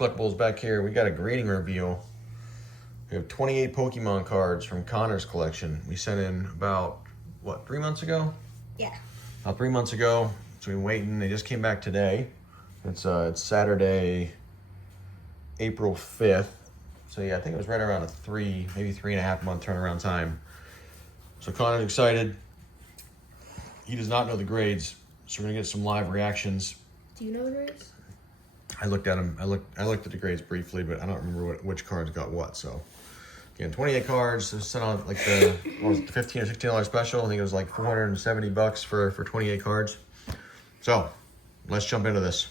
collectibles back here. We got a grading reveal. We have 28 Pokemon cards from Connor's collection. We sent in about, what, 3 months ago? Yeah. About 3 months ago. So we've been waiting. They just came back today. It's Saturday, April 5th. So yeah, I think it was right around a maybe 3.5 month turnaround time. So Connor's excited. He does not know the grades, so we're gonna get some live reactions. Do you know the grades? I looked at them. I looked at the grades briefly, but I don't remember which cards got what. So again, 28 cards. They sent on like the what was it, the $15 or $16 special. I think it was like $470 for 28 cards. So let's jump into this.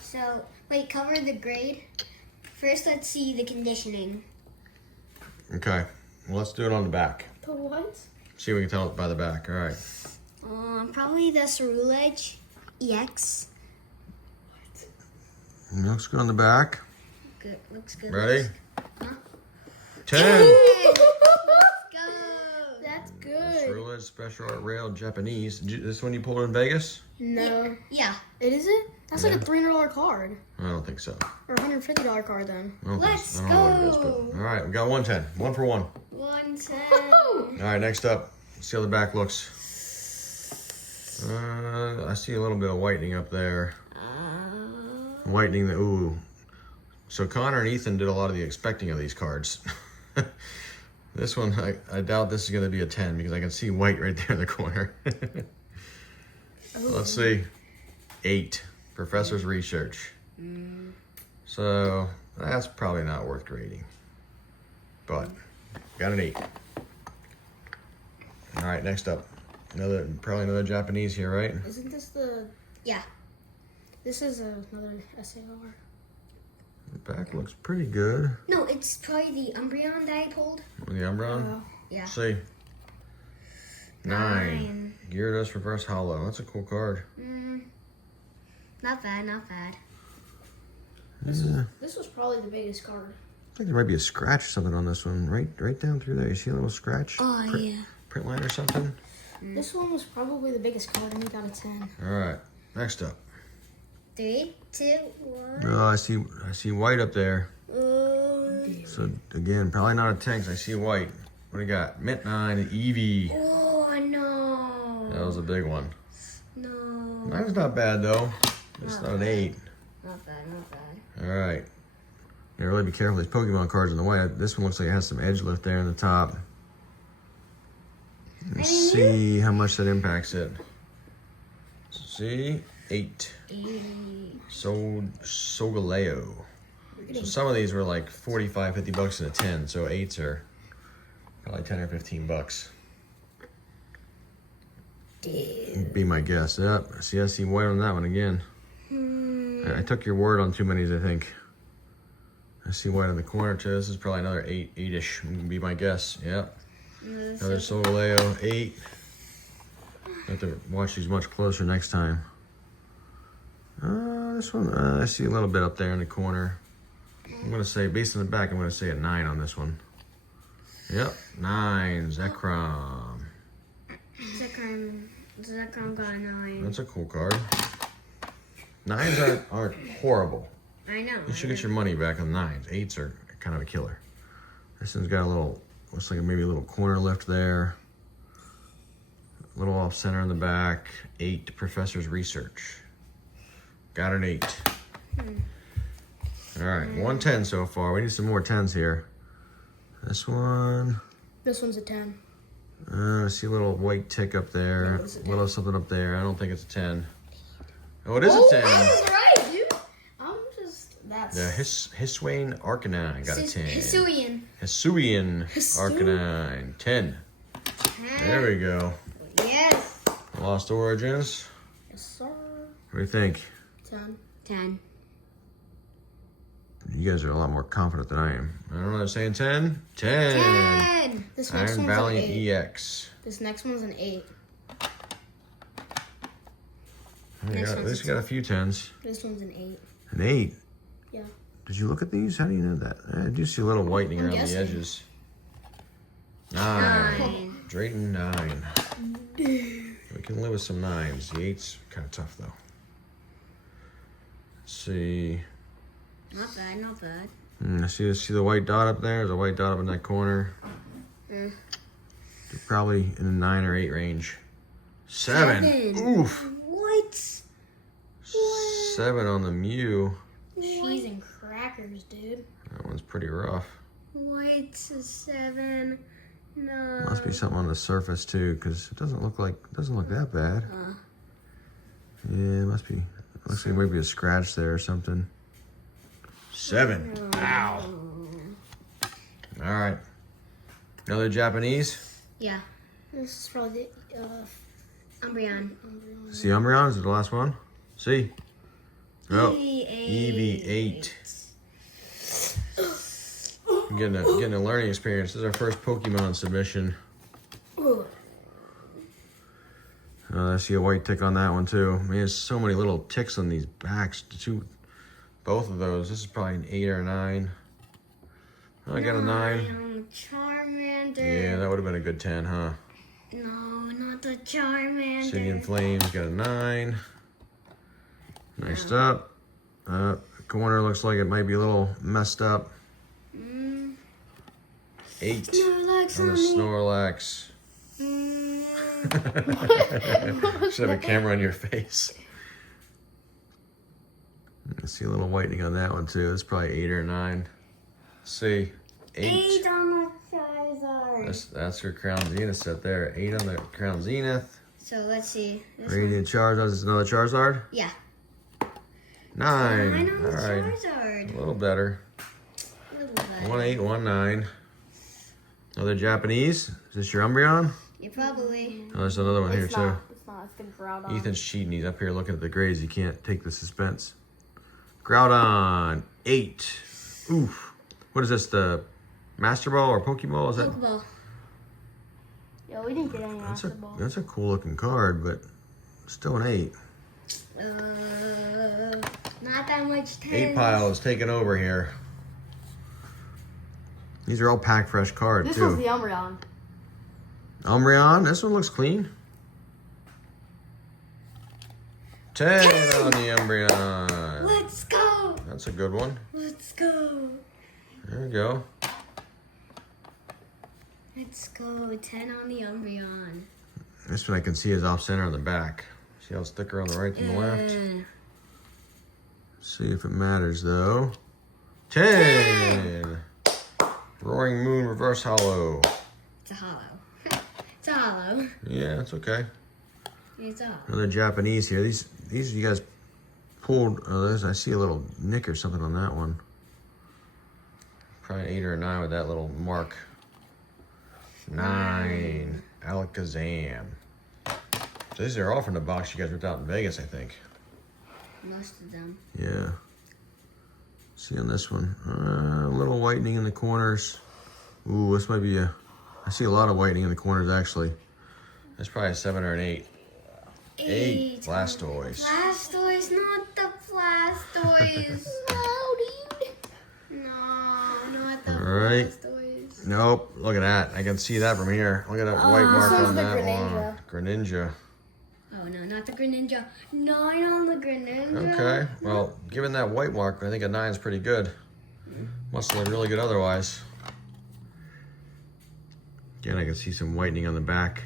So wait, cover the grade. First, let's see the conditioning. Okay, well, let's do it on the back. The what? See if we can tell it by the back. All right. Probably the Cerulege EX. Looks good on the back. Good, looks good. Ready? Huh? 10. Let's go. That's good. Cerulege Special Art Rail Japanese. This one you pulled in Vegas? No. Yeah. It isn't? That's like a $300 card. I don't think so. Or a $150 card then. Let's I don't know what it is, but- all right, we got 110. 1 for 1. 110. All right, next up, let's see how the back looks. I see a little bit of whitening up there. Whitening the, ooh. So Connor and Ethan did a lot of the expecting of these cards. This one, I doubt this is going to be a 10 because I can see white right there in the corner. Let's see. 8. Professor's Research. So that's probably not worth grading. But got an 8. All right, next up. Probably another Japanese here, right? Isn't this the... Yeah. This is another SAR. The back looks pretty good. No, it's probably the Umbreon that I pulled. The Umbreon? Yeah. Let's see. 9. Gyarados Reverse Hollow. That's a cool card. Not bad, not bad. This was probably the biggest card. I think there might be a scratch or something on this one. Right down through there. You see a little scratch? Oh, yeah. Print line or something? This one was probably the biggest card and he got a 10. All right. Next up. 3, 2, 1. Oh, I see white up there. So again, probably not a 10 because I see white. What do we got? Mint 9, Eevee. Oh, no. That was a big one. No. 9's not bad though. It's not an 8. Not bad, not bad. All right. Yeah, really be careful. These Pokemon cards in the way. This one looks like it has some edge lift there in the top. Let's see how much that impacts it. See? 8. Solgaleo. So some of these were like 45, 50 bucks and a 10. So 8s are probably 10 or 15 bucks. Be my guess. Yep. See, I see white on that one again. I took your word on too many, I think. I see white in the corner too. This is probably another 8-ish. Be my guess. Yep. Another Solgaleo 8. I have to watch these much closer next time. This one, I see a little bit up there in the corner. I'm going to say, based on the back, I'm going to say a 9 on this one. Yep, 9, Zekrom. Zekrom got a 9. That's a cool card. 9s aren't horrible. I know. You should get your money back on 9s. 8s are kind of a killer. This one's got a little, looks like maybe a little corner lift there. A little off center in the back. 8, Professor's Research. Got an 8. All right, 110 so far. We need some more 10s here. This one. This one's a 10. I see a little white tick up there. A little something up there. I don't think it's a 10. Oh, it is a 10. I was right, dude. I'm just, that's... Yeah, Hisuian Arcanine got a 10. Hisuian. Arcanine. 10. There we go. Yes. Lost Origins. Yes, sir. What do you think? 10. You guys are a lot more confident than I am. I don't know, saying 10? 10. This next Iron one's Valiant an 8. EX. This next one's an 8. At least you got a few 10s. This one's an 8. An 8? Yeah. Did you look at these? How do you know that? I do see a little whitening around the edges. 9. Drayton 9. We can live with some 9s. The 8's kind of tough though. Let's see. Not bad, not bad. See the white dot up there? There's a white dot up in that corner. Mm. They're probably in the 9 or 8 range. 7. Oof. What? 7 on the Mew. Cheese and crackers, dude. That one's pretty rough. What? A 7? No. Must be something on the surface too, because it doesn't look that bad. Yeah, it must be. Looks like maybe a scratch there or something. 7. Ow. All right. Another Japanese. Yeah. This is probably Umbreon. See Umbreon? Is it the last one? See? Oh, EV8. Getting a learning experience. This is our first Pokemon submission. I see a white tick on that one too. Man, there's so many little ticks on these backs. Both of those. This is probably an 8 or a 9. Oh, I got a 9. Charmander. Yeah, that would have been a good 10, huh? No, not the Charmander. City in Flames got a 9. Nice up. The corner looks like it might be a little messed up. 8 Snorlax on the Snorlax. Should have a camera on your face. I see a little whitening on that one too. It's probably 8 or 9. See, 8. 8 on the Charizard. That's your Crown Zenith set there. 8 on the Crown Zenith. So let's see. Radiant Charizard. Is another Charizard? Yeah. 9. 9 on the All right. Charizard. A little better. 1 8, 1 9. Another Japanese. Is this your Umbreon? Yeah, probably. Oh, there's another one here too. It's not. It's the Groudon. Ethan's cheating. He's up here looking at the grades. He can't take the suspense. Groudon, 8. Oof. What is this? The Master Ball or Pokeball? Is that? Pokeball. Yeah, we didn't get any Master Ball. That's a cool looking card, but still an 8. Not that much. 8 pile is taking over here. These are all pack fresh cards This too. was the Umbreon. Umbreon, this one looks clean. 10 on the Umbreon. Let's go. That's a good one. Let's go. There we go. Let's go. 10 on the Umbreon. This one I can see is off center on the back. See how it's thicker on the right than the left? See if it matters though. 10. Roaring Moon Reverse Hollow. It's a hollow. It's a hollow. Yeah, it's okay. It's a hollow. Another Japanese here. These you guys pulled. I see a little nick or something on that one. Probably an 8 or a 9 with that little mark. 9. Alakazam. So these are all from the box you guys ripped out in Vegas, I think. Most of them. Yeah. See on this one, a little whitening in the corners. Ooh, this might be I see a lot of whitening in the corners actually. That's probably a 7 or an 8. 8 Blastoise. Blastoise, not the Blastoise. No, dude. No, not the All right. Blastoise. Nope. Look at that. I can see that from here. Look at that white mark one's on the that Greninja. one. Greninja. Oh no, not the Greninja. 9 on the Greninja. Okay. Well, given that white mark, I think a 9 is pretty good. Must look really good otherwise. Again, I can see some whitening on the back.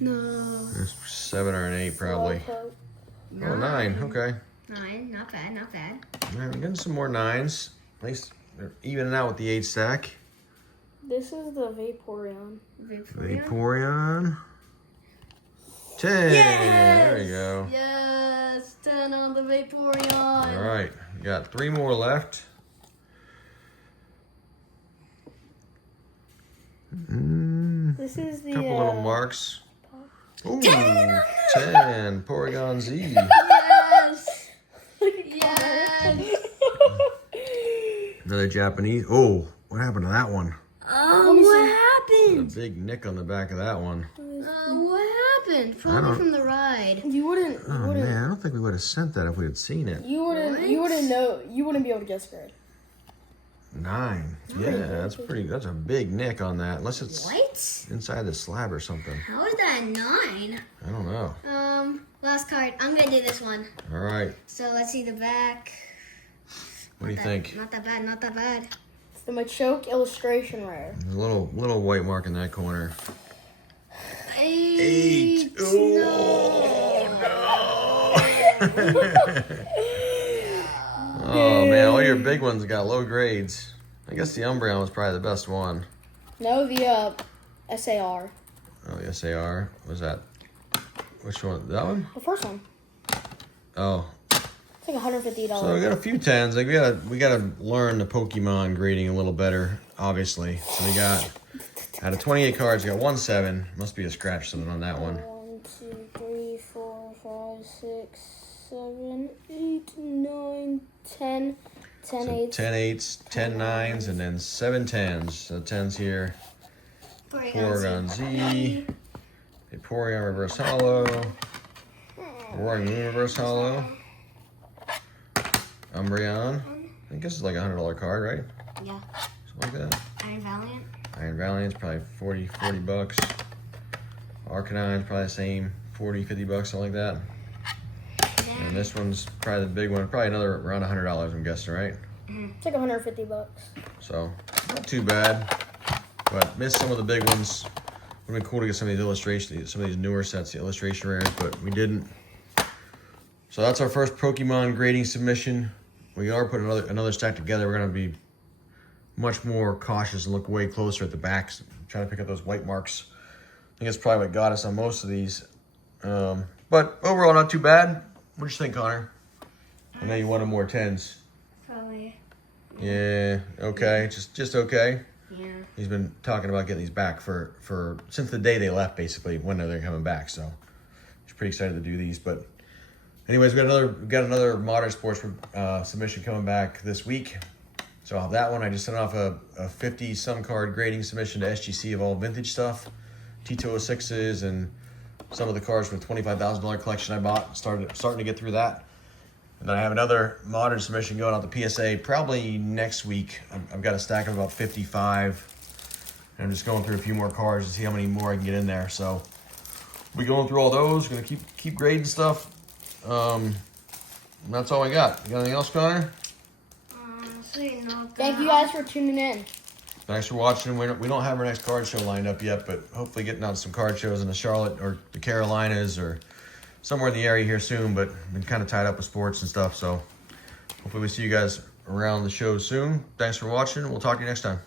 No. There's 7 or an 8 probably. Oh, 9. Okay. 9, not bad, not bad. All right, we're getting some more 9s. At least they're evening out with the 8 stack. This is the Vaporeon. Vaporeon. 10. There you go. Yes, 10 on the Vaporeon. All right, we got 3 more left. This is the Couple little marks. Ooh, 10. Porygon Z. Yes. Yes. Another Japanese. Oh, what happened to that one? Oh, what A happened? big nick on the back of that one. What happened? Probably from the ride. You wouldn't. Oh man, I don't think we would have sent that if we had seen it. You wouldn't. You wouldn't know. You wouldn't be able to guess grade. 9. Yeah, that's pretty. That's a big nick on that. Unless it's What? inside the slab or something. How is that 9? I don't know. Last card. I'm gonna do this one. All right. So let's see the back. What do you think? Not that bad, not that bad. It's the Machoke illustration rare. There's a little white mark in that corner. 8. Oh man, all your big ones got low grades. I guess the Umbreon was probably the best one. No, the SAR. Oh, the SAR. What was that? Which one? That one? The first one. Oh. It's like $150. So we got a few 10s. Like we gotta learn the Pokemon grading a little better, obviously. So we got out of 28 cards, we got 1 7. Must be a scratch something on that one. 1, 2, 3, 4, 5, 6, 7, 8, 9, 10. 10 So eights. 10 8s, 10 9s, and then 7 10s. So 10s here. Porygon Z. Vaporeon Reverse Hollow. Roaring Moon Reverse Hollow. Umbreon. I think this is like a $100 card, right? Yeah. Something like that. Iron Valiant. Iron Valiant's probably 40 bucks. Arcanine's probably the same, 40, 50 bucks, something like that. And this one's probably the big one, probably another around $100, I'm guessing, right? It's like $150. So, not too bad. But missed some of the big ones. Would have been cool to get some of these illustrations, some of these newer sets, the illustration rares, but we didn't. So that's our first Pokemon grading submission. We are putting another stack together. We're going to be much more cautious and look way closer at the backs, trying to pick up those white marks. I think that's probably what got us on most of these. But overall, not too bad. What do you think, Connor? I know you wanted more 10s. Probably. Yeah, okay, just okay. Yeah. He's been talking about getting these back for since the day they left, basically, when they're coming back. So he's pretty excited to do these. But anyways, we got another Modern Sports submission coming back this week. So I'll have that one. I just sent off a 50-some card grading submission to SGC of all vintage stuff, T206s, and some of the cards from the $25,000 collection I bought. Starting to get through that. And then I have another modern submission going out to PSA probably next week. I've got a stack of about 55. And I'm just going through a few more cards to see how many more I can get in there. So we're going through all those. We're going to keep grading stuff. And that's all I got. You got anything else, Connor? Thank you guys for tuning in. Thanks for watching. We don't have our next card show lined up yet, but hopefully getting out some card shows in the Charlotte or the Carolinas or somewhere in the area here soon, but been kind of tied up with sports and stuff, so hopefully we see you guys around the show soon. Thanks for watching. We'll talk to you next time.